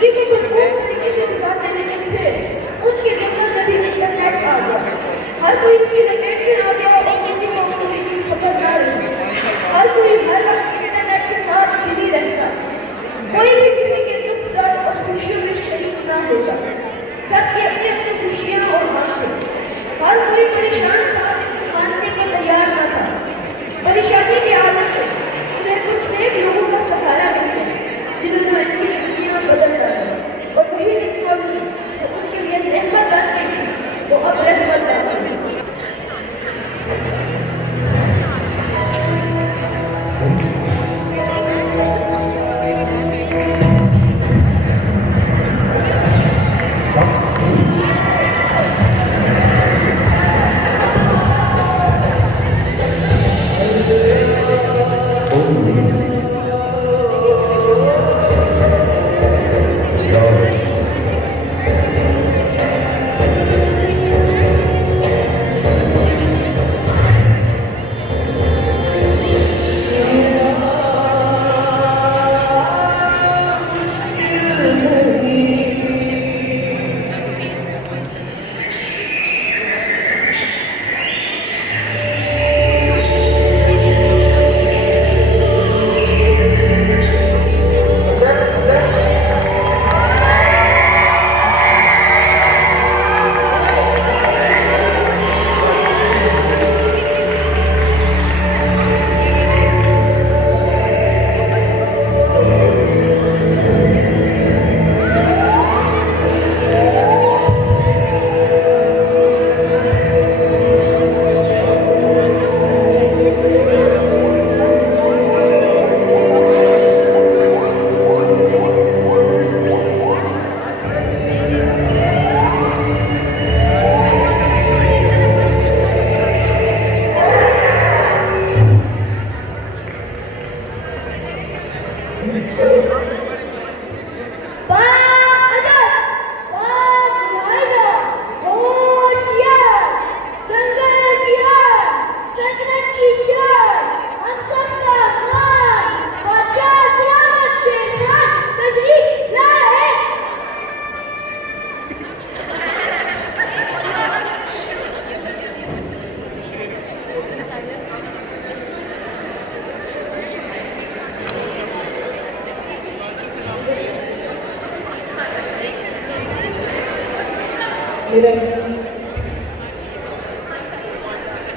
जिंदगी को भरपूर तरीके से गुजारने लेकिन फिर उनके जंगल में भी इंटरनेट आ गया। हर कोई उसकी लपेट में आ गया और किसी को किसी की खबर ना रही। हर कोई हर वक्त इंटरनेट के साथ बिजी रहता। कोई भी किसी के दुख दर्द और खुशियों में शरीक ना होता। सबकी अपनी अपनी खुशियाँ और गम थे। हर कोई परेशान था, मानने को तैयार न था। परेशानी की आदत है उन्हें कुछ नेक लोगों का सहारा मिल गया जिन्होंने इनकी जिंदगियां बदल डाली। और वही टेक्नोलॉजी जो उनके लिए ज़हमत बन गई थी वो अब रहमत बन गई।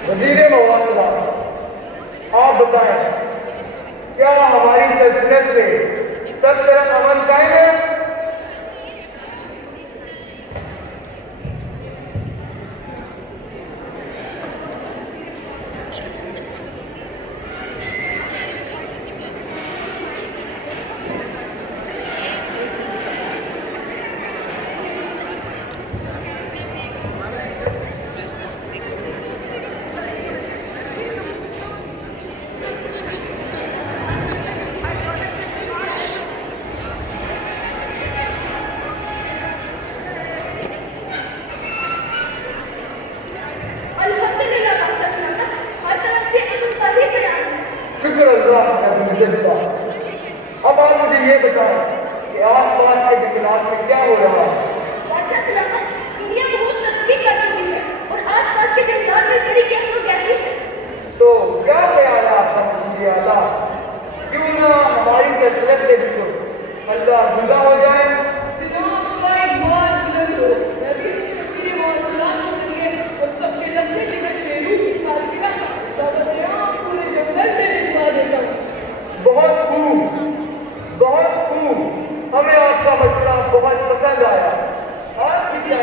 वज़ीर मवाज़ा, आप बताएं क्या हमारी सल्तनत में सब तरह अमन कायम है? अब आप मुझे ये बताएं कि आसपास के जंगलात में क्या हो रहा है? दुनिया बहुत तरक्की कर रही है और आसपास के जंगलात में बड़ी गहरी है। तो क्या ख्याल है आपका मुझे आला? क्यों ना हमारी सल्तनत के बीच अल्लाह जिंदा हो जाए? बहुत खूब, बहुत खूब। हमें आपका मशवरा बहुत पसंद आया। आज भी क्या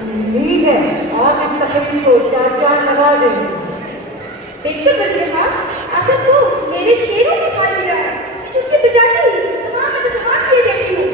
उम्मीद है आप इस तकलीफ को चार लगा देंगे। बिल्कुल वज़ीर खास, आखिर तो मेरे शेरों की सालिया है कि चुटकी बजाते ही तमाम इंतजामात किए देती हूँ।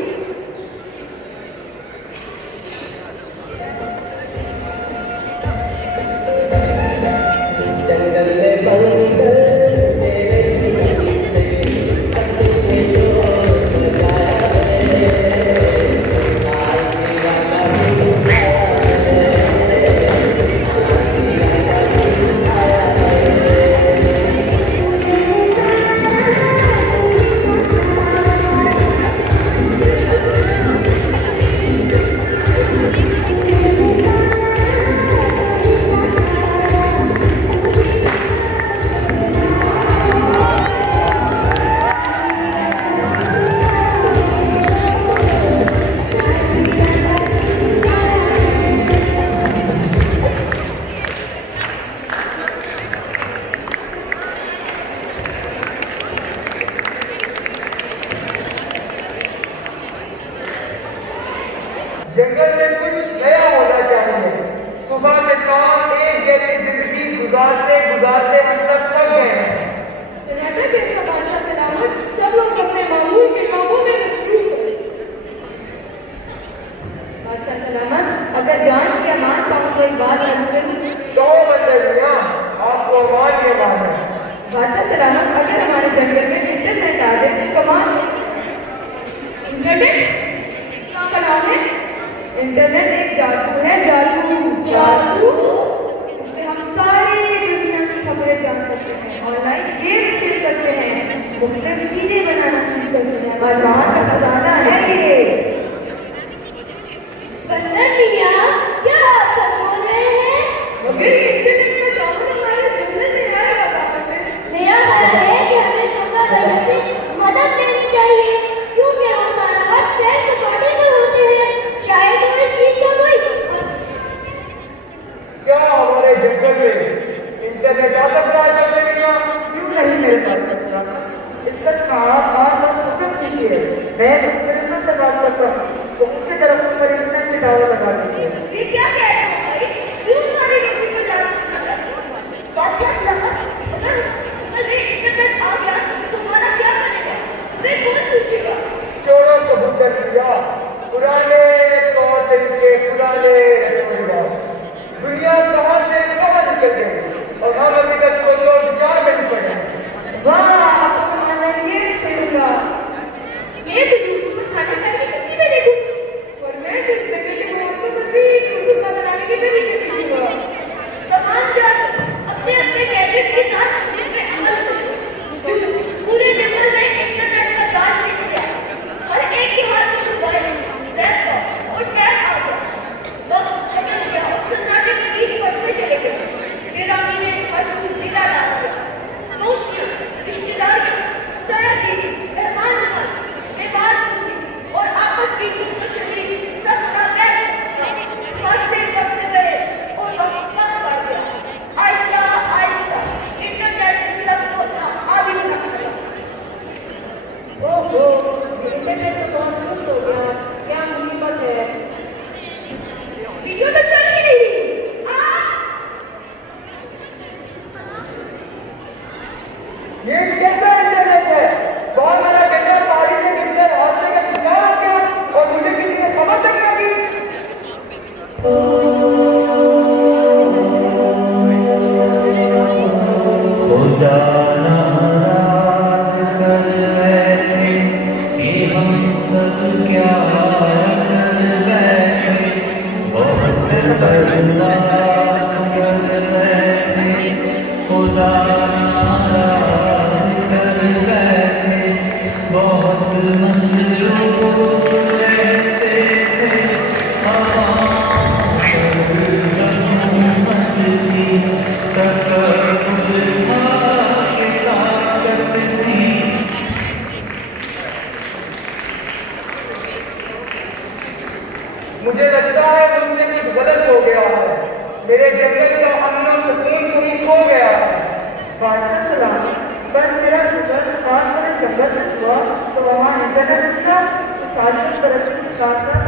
गुजारते हम तक थक गए हैं। सन्नाटा कैसा बादशाह सलामत, सब लोग अपने मामूल के कामों में मसरूफ हैं। बादशाह सलामत, अगर जान के मान पाऊँ तो एक बात अर्ज करूं। तो बंदरिया आपको अमान के बाद है। बादशाह सलामत, अगर हमारे जंगल में इंटरनेट आ जाए तो कमाल। इंटरनेट क्या कलाम है? इंटरनेट एक जादू है, जादू। जादू? इससे हम सारी दुनिया की खबरें जान सकते हैं, ऑनलाइन गेम्स खेल सकते हैं, मुख्तलिफ चीजें बनाना सीख सकते हैं। मालूमात का खजाना है ये। बंदर मियाँ, क्या आप सब बोल रहे हैं? मगर ये इंटरनेट का जादू हमारे जंगल में है बात है। मेरा ख्याल है कि हमें गंगा भैया से मदद लेनी चाहिए, क्योंकि वो सारा वक्त सैर सपाटे पर होते हैं। शायद वो इस चीज का कोई क्या हमारे जंगल में इंटरनेट आ सकता है बंदरिया? क्यों नहीं मेरे पास? इज्जत का आप हुक्म कीजिए, मैं मुख्तलिफ से बात करता हूँ तो उसके तरफ पर इंटरनेट की टावर लगा दीजिए। ये क्या कह रहे हो भाई? क्यों तुम्हारी रोटी पर जादू करना? बादशाह सलामत, अगर ये इंटरनेट आ गया तो तुम्हारा क्या बनेगा? तुम्हें कौन पूछेगा? छोड़ो कबूतर किया, पुराने तौर तरीके, पुराने रसूलवाद। दुनिया कहाँ से कहाँ निकल गई और हम अभी तक को लोग चार बजे पड़े हैं। वाह, अब तो मैं ऑनलाइन गेम्स खेलूंगा। मैं तो यूट्यूब पर खाना खाने की वीडियो देखूं और मैं तो इस जगह के लोगों को मजीद खुशबू बनाने के तरीके सीखूंगा। तमाम जादू अपने अपने गैजेट के साथ जिन पे अमल करो। पूरे जंगल में इंटरनेट का जाल बिछ गया। हर एक के हाथ में मोबाइल, लैपटॉप और टैब आ गया। बस बदल गया और सन्नाटे में बीच बजते चले गए। वीरानी ने हर चीज ढीला डाल दिया। दोस्तियां, रिश्तेदारियां, सयाजी, मेहमान नवाजी, बेबाक और आपस की दुश्मनी सब नागैर बढ़ते गए और वक्त कम पड़ गया। आहिस्ता आहिस्ता इंटरनेट सब होना आदि बना गया। ओहो, इंटरनेट तो बहुत खुश हो गया, क्या मुसीबत है? वीडियो तो चल ही नहीं रही। ये कैसा इंटरनेट है? कौन मेरा बेटा पहाड़ी से गिरने हादसे का शिकार हो गया और मुझे किसी ने खबर तक नहीं दी। खुदा नाराज कर बैठे कि हम सब क्या कर बैठे, बहुत बर्दाश्त कर बैठे। खुदा नाराज कर बैठे, बहुत मसरूफ रहते थे। मुझे लगता है मुझसे कुछ गलत हो गया है। मेरे जंगल का अमन और सुकून कहीं खो गया है। बादशाह सलामत, बस मेरा शुक्र, बात मैंने जंगल में हुआ तो वहाँ इंटरनेट था तो सारी तरक्की के साथ साथ